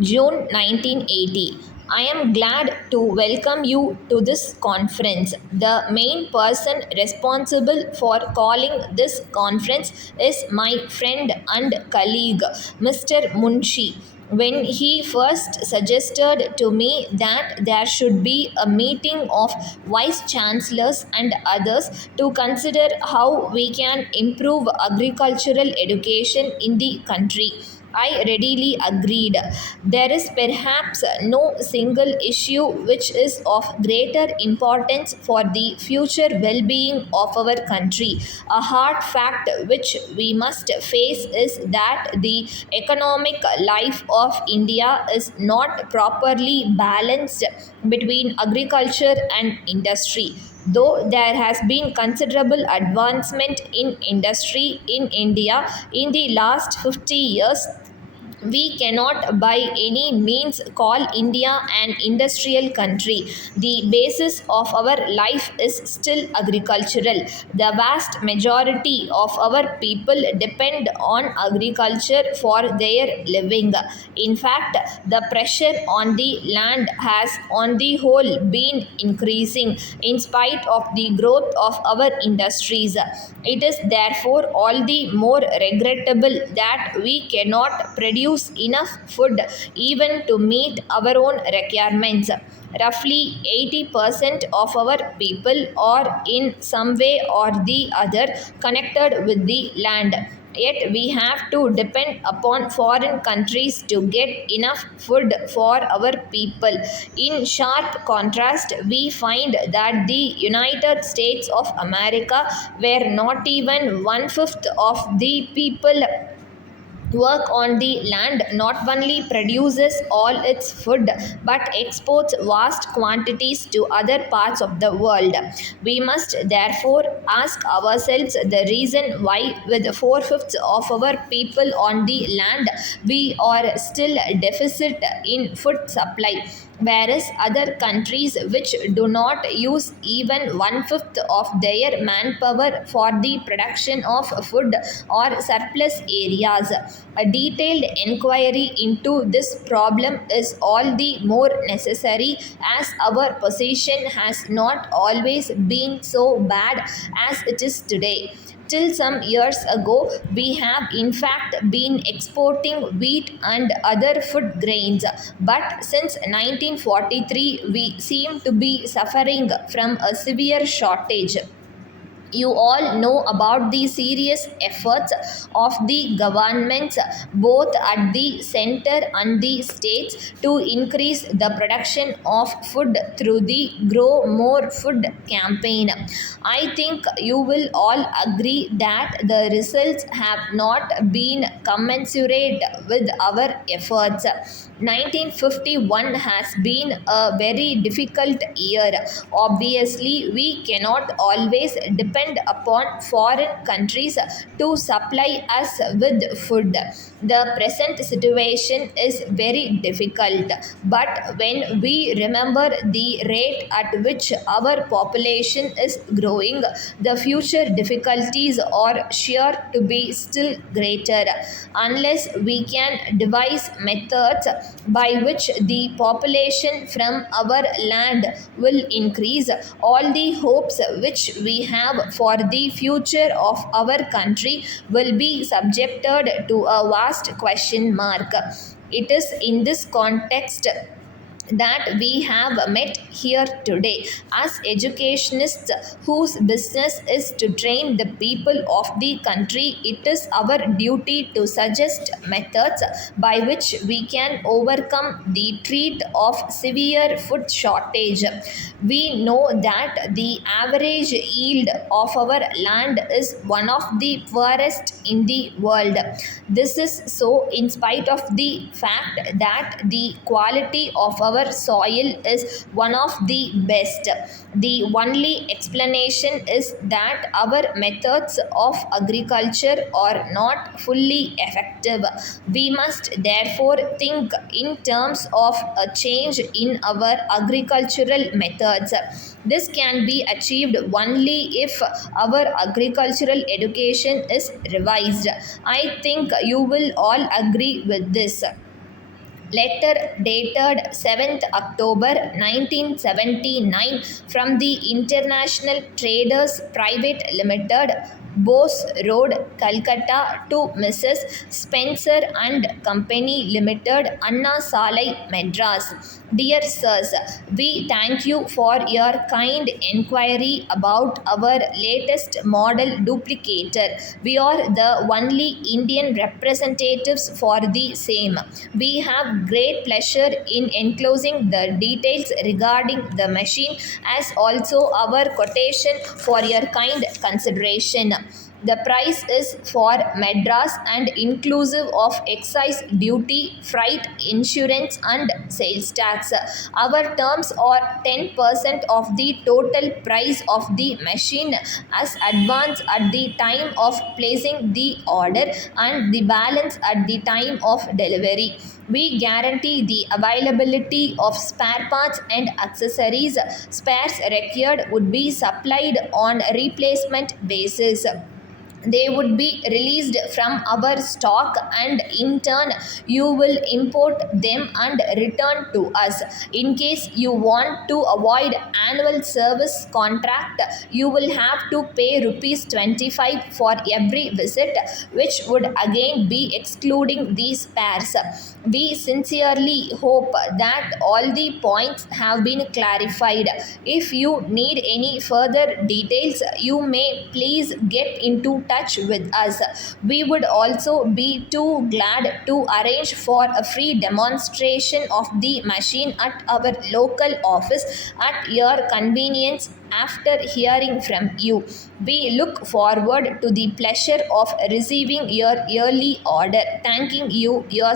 June 1980. I am glad to welcome you to this conference. The main person responsible for calling this conference is my friend and colleague, Mr. Munshi. When he first suggested to me that there should be a meeting of vice chancellors and others to consider how we can improve agricultural education in the country, I readily agreed. There is perhaps no single issue which is of greater importance for the future well being of our country. A hard fact which we must face is that the economic life of India is not properly balanced between agriculture and industry. Though there has been considerable advancement in industry in India in the last 50 years, we cannot by any means call India an industrial country. The basis of our life is still agricultural. The vast majority of our people depend on agriculture for their living. In fact, the pressure on the land has, on the whole, been increasing in spite of the growth of our industries. It is therefore all the more regrettable that we cannot produce enough food even to meet our own requirements. Roughly 80% of our people are in some way or the other connected with the land. Yet we have to depend upon foreign countries to get enough food for our people. In sharp contrast, we find that the United States of America, where not even one fifth of the people work on the land, not only produces all its food but exports vast quantities to other parts of the world. We must therefore ask ourselves the reason why, with four-fifths of our people on the land, we are still deficit in food supply, whereas other countries which do not use even one-fifth of their manpower for the production of food or surplus areas. A detailed inquiry into this problem is all the more necessary as our position has not always been so bad as it is today. Till some years ago, we have in fact been exporting wheat and other food grains, but since 1943, we seem to be suffering from a severe shortage. You all know about the serious efforts of the governments both at the center and the states to increase the production of food through the Grow More Food campaign. I think you will all agree that the results have not been commensurate with our efforts. 1951 has been a very difficult year. Obviously, we cannot always depend upon foreign countries to supply us with food. The present situation is very difficult, but when we remember the rate at which our population is growing, the future difficulties are sure to be still greater. Unless we can devise methods by which the population from our land will increase, all the hopes which we have for the future of our country will be subjected to a vast question mark. It is in this context that we have met here today as educationists whose business is to train the people of the country. It is our duty to suggest methods by which we can overcome the threat of severe food shortage. We know that the average yield of our land is one of the poorest in the world. This is so in spite of the fact that the quality of our soil is one of the best. The only explanation is that our methods of agriculture are not fully effective. We must therefore think in terms of a change in our agricultural methods. This can be achieved only if our agricultural education is revised. I think you will all agree with this. Letter dated 7th October 1979 from the International Traders Private Limited, Bose Road, Calcutta to Mrs. Spencer and Company Limited, Anna Salai, Madras. Dear Sirs, we thank you for your kind inquiry about our latest model duplicator. We are the only Indian representatives for the same. We have great pleasure in enclosing the details regarding the machine as also our quotation for your kind consideration. The price is for Madras and inclusive of excise duty, freight, insurance, and sales tax. Our terms are 10% of the total price of the machine as advance at the time of placing the order and the balance at the time of delivery. We guarantee the availability of spare parts and accessories. Spares required would be supplied on replacement basis. They would be released from our stock and in turn you will import them and return to us. In case you want to avoid annual service contract, you will have to pay rupees 25 for every visit, which would again be excluding these spares. We sincerely hope that all the points have been clarified. If you need any further details, you may please get into touch with us. We would also be too glad to arrange for a free demonstration of the machine at our local office at your convenience after hearing from you. We look forward to the pleasure of receiving your early order. Thanking you, your